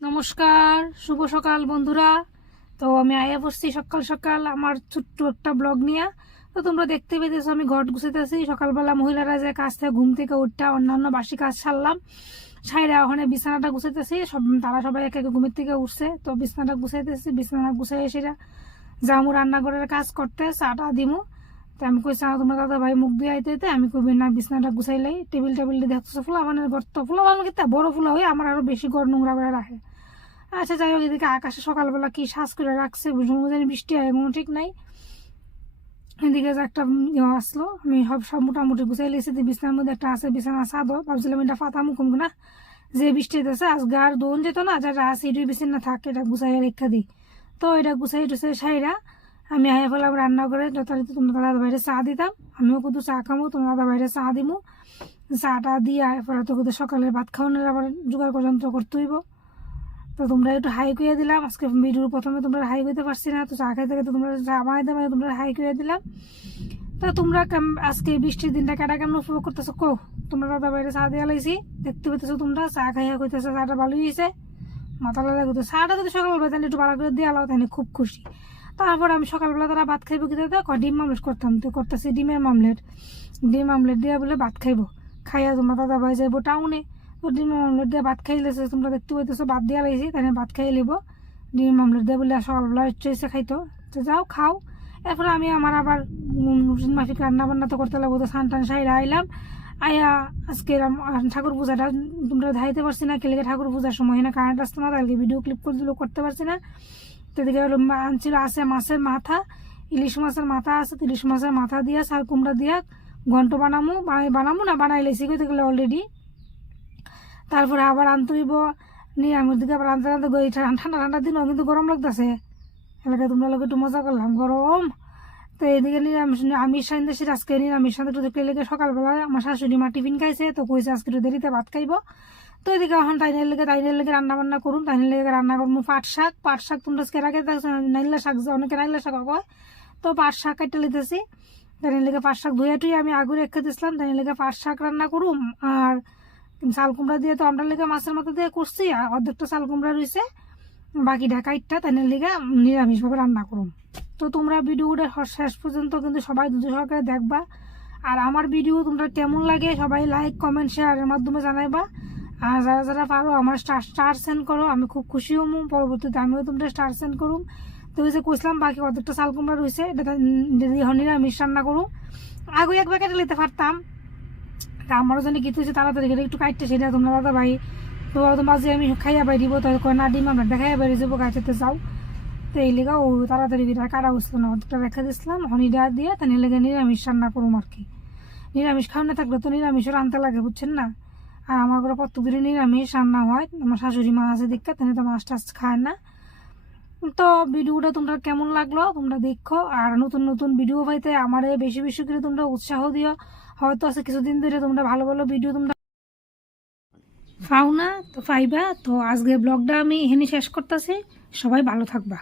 নমস্কার শুভ সকাল বন্ধুরা। তো আমি আয়া বসছি সকাল সকাল আমার ছোট্ট একটা ব্লগ নিয়ে। তো তোমরা দেখতে পেতেছো আমি ঘট গুছাইতেছি। সকালবেলা মহিলারা যে কাজ থেকে ঘুম থেকে উঠটা অন্যান্য বাসি কাজ সারলাম। সাইরা ওখানে বিছানাটা গুছাইতেছি। সব তারা সবাই এক এক ঘুমের থেকে উঠছে। তো বিছানাটা গুছাইতেছি। বিছানা গুছাই এসে যামু রান্নাঘরের কাজ করতে চাটা দিমু। তো আমি কইছি "আ, তোমরা দাদা ভাই মুখ দিয়ে আইতে আমি কইবি না বিছনাটা গুছাইলাই টেবিল টেবিল দিয়ে দেখতেছো ফুলা মানে গর্ত। ফুলা মানে বড় ফুলা হয়ে আমার আরও বেশি গড় নোংরা করে রাখে। আচ্ছা যাই হোক, এদিকে আকাশে সকালবেলা কি শ্বাস করে রাখছে জানি বৃষ্টি হয়, কোনো ঠিক নাই। এদিকে যে একটা ইয়ে আসলো, আমি সব সব মোটামুটি গুছাই লেছি বিছানার মধ্যে একটা আছে, বিছানা, চাদর। ভাবছিলাম এটা ফাতা মুখুম না যে বৃষ্টি আছে আজ গার দোন যেত না, যারা আছে, এটাই বিছানা থাকে, এটা গুছাই রেখা দিই। তো এটা গুছাই টুছাই সাইরা আমি আয়া ফেলাম রান্না করে, যথারীতি তোমরা দাদা বাইরে চা দিতাম। আমিও কিন্তু চা খামো, তোমরা দাদা বাইরে চা দিমু। চাটা দিয়ে আয়া ফেলা তো কিন্তু সকালে ভাত খাওয়ানোর আবার জোগাড় যন্ত্র করতে হইব। তো তোমরা একটু হাই করে দিলাম। আজকে ভিডিওর প্রথমে তোমরা হাই করতে পারছি না, তো চা খাইতে তোমরা চা বানাইতে তোমরা হাই করে দিলাম। তা তোমরা আজকে বৃষ্টির দিনটা কাটা কেমন উপভোগ করতেছো কো তোমরা দাদা বাইরে চা দিয়ে লাইছি, দেখতে পেতেছো তোমরা, চা খাইয়া কইতেছো চাটা ভালোই হয়েছে মাথা লাগা করতে চাটা যদি সকালবেলা তাহলে একটু ভালো করে দিয়ে আলাও তাহলে খুব খুশি। তারপর আমি সকালবেলা তারা ভাত খাইবো কি দাদা? ক ডিম মামলেট করতাম। তো করতেছি ডিমের মামলেট ডিম মামলেট দিয়ে বলে ভাত খাইবো। খাইয়া তোমরা দাদা ভাই যাইবো টাউনে তো ডিমের মামলেট দিয়ে ভাত খাই লেছে, তোমরা দেখতে পাইতেছো, ভাত দিয়ে লাইছি তাই ভাত খাই লিব। ডিমের মামলেট দিয়ে বলে সকালবেলা ইচ্ছে খাইতো তো যাও, খাও। এরপরে আমি আমার আবার রুটিন মাফিক রান্না বান্না তো করতে লাগবো, তো সান টান সাইরা আইলাম। আয়া আজকে ঠাকুর পূজাটা, তোমরা ধাইতে পারছি না কেলেকে ঠাকুর পূজার সময় না কারেন্ট আসতে না তাহলে ভিডিও ক্লিপ করে দিলেও করতে পারছি না। তো এদিকে আনছিল আছে মাছের মাথা, ইলিশ মাছের মাথা আছে ইলিশ মাছের মাথা দিয়া শাল কুমড়া দিয়া ঘন্ট বানামু, বানাই বানামু না, বানাই কইতে গেলে অলরেডি। তারপরে আবার আনতে হইব। নিরামিষ দিকে আবার আনতে আনতে গই- ঠান্ডা ঠান্ডা দিনও কিন্তু গরম লাগতেছে। এলাকায় তোমরা লোক একটু মজা করলাম, গরম। তো এদিকে নিরামিষ আমিষ সাইন্দেশের আজকে নিরামিষ সাথে একটু দেখতে লেগে সকালবেলা আমার শাশুড়ি মা টিফিন খাইছে, তো কইছে আজকে একটু দেরিতে ভাত খাইব। তো এদিকে এখন তাইনের লেগে তাইনের লেগে রান্না বান্না করুন। তাইনের লেগে রান্না করব পাট শাক। পাট শাক তোমরা আজকে দেখছ, নাইলা শাক অনেকে নাইলা শাক কয়। তো পাট শাক কাটতে লিতেছি। তাইনের লেগে পাট শাক ধুয়ে টুয়ে আমি আগুন রেখে দিয়েছিলাম তাইনের লেগে পাট শাক রান্না করুম। আর চাল কুমড়া দিয়ে তো আমরা লেগে মাছের মতো দিয়ে করছি, আর অর্ধেকটা শাল কুমড়া রয়েছে। বাকি ঢাকাইটটা তাইনের লেগে নিরামিষভাবে রান্না করুম তো তোমরা ভিডিওটা শেষ পর্যন্ত কিন্তু সবাই দুধ সহকারে দেখবা। আর আমার ভিডিও তোমরা কেমন লাগে সবাই লাইক কমেন্ট শেয়ারের মাধ্যমে জানাইবা। আর যারা যারা পারো আমার স্টার স্টার সেন্ড করো, আমি খুব খুশি হম। পরবর্তীতে আমিও তোমরা স্টার সেন্ড করুম। তো ওই যে কইছিলাম, বাকি অর্ধেকটা শাল কুমড়া রয়েছে, এটা নিরামিষ রান্না করুম। আগে একবার কেটে নিতে পারতাম। তা আমারও জানি কিছু হচ্ছে তাড়াতাড়ি করে একটু কাটতে সেটা তোমরা, দাদা ভাই। তো তোমার যে আমি খাইয়া বাই দিব তাই কয়, না ডিম, আমরা দেখাইয়া বাড়ি যাব গাছতে যাও। তো এই লেগে, ও তাড়াতাড়ি বিটা কাটা বসল না অতটা রেখে দিয়েছিলাম হনিডা দিয়ে তাই লেগে নিরামিষ রান্না করুম আর কি। নিরামিষ খাওয়ানো থাকলে তো নিরামিষও রানতে লাগে, বুঝছেন না? আর আমার ঘরে প্রত্যেকদিনই নিরামিষ রান্না হয়, আমার শাশুড়ি মা আছে দেখতে তিনি তো মাছ টাছ খায় না। তো ভিডিওটা তোমরা কেমন লাগল তোমরা দেখো। আর নতুন নতুন ভিডিও পাইতে আমার বেশি বেশি করে তোমরা উৎসাহ দিও। হয়তো আছে কিছুদিন ধরে তোমরা ভালো ভালো ভিডিও তোমরা পাও না, তো পাইবা। তো আজকে ব্লগটা আমি এখানে শেষ করতেছি। সবাই ভালো থাকবা।